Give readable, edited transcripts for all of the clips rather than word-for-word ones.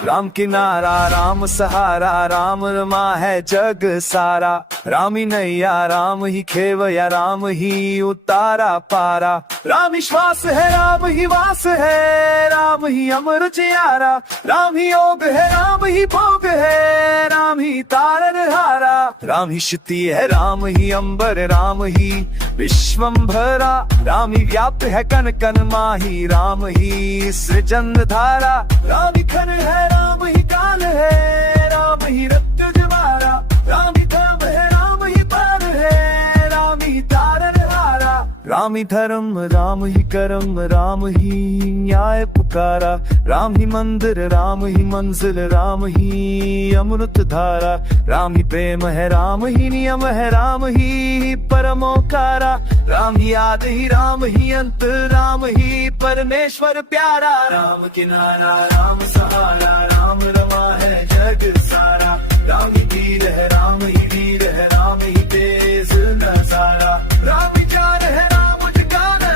राम किनारा राम सहारा, राम रमा है जग सारा। राम ही नैया राम ही खेवया, राम ही उतारा पारा। राम ही श्वास है राम ही वास है, राम ही अमर जियारा। राम ही योग है राम ही भोग है, राम ही तारनहारा। राम ही क्षिति है राम ही अंबर, राम ही विश्वंभरा। राम ही व्याप्त है कण कण माही, राम ही सृजन धारा। राम ही खन है राम ही काल है, राम ही रक्त जवारा। राम ही धाम है राम ही पार है, राम ही तारनहारा। राम ही धर्म राम ही कर्म, राम ही न्याय पुकारा। राम ही मंदिर राम ही मंजिल, राम ही अमृत धारा। राम ही प्रेम है राम ही नियम है, राम ही परमोकारा। राम ही आदि ही राम ही अंत, राम ही परमेश्वर प्यारा। राम किनारा राम सहारा, राम रमा है जग सारा। राम ही धीर है राम ही वीर है, राम ही तेज नजारा। राम ही चार है राम ठिकाना,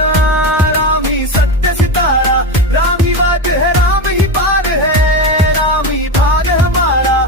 राम ही सत्य सितारा। राम ही वाट है राम ही पार है, राम ही भाग हमारा।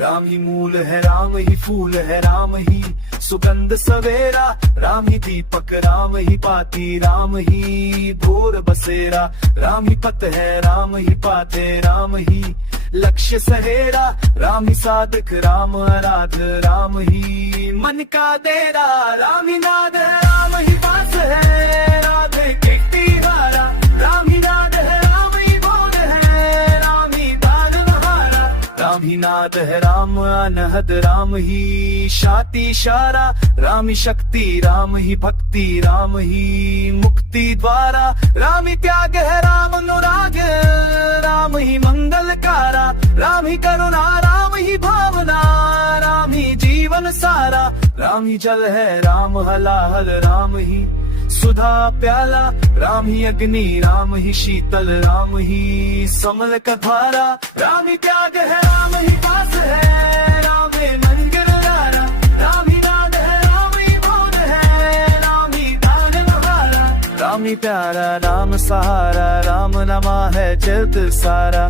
राम ही मूल है राम ही फूल है, राम ही सुगंध सवेरा। राम ही दीपक राम ही बाती, राम ही भोर बसेरा। राम ही पथ है राम ही पाते, राम ही लक्ष्य सहेरा। राम ही साधक राम आराध, राम ही मन का डेरा। राम ही नाद है राम ही पास है, राधे कीर्ति हारा। राम ही नाद है राम ही बोध है, राम ही तारनहारा। राम ही नाद है राम अनहद, राम ही शाति इशारा। राम ही शक्ति राम ही भक्ति, राम ही मुक्ति द्वारा। राम ही त्याग है राम अनुराग, राम ही मंगलकारा। राम ही करुणा राम ही भावना, राम ही जीवन सारा। राम ही जल है राम हलाहल, राम ही सुधा प्याला। राम ही अग्नि राम ही शीतल, राम ही समल कथारा। राम ही त्याग है राम ही पास है, राम ही मन गिरधारा। राम ही नाद है राम ही बोध है, राम ही तारनहारा। राम ही प्यारा राम सहारा, राम नमा है जग सारा।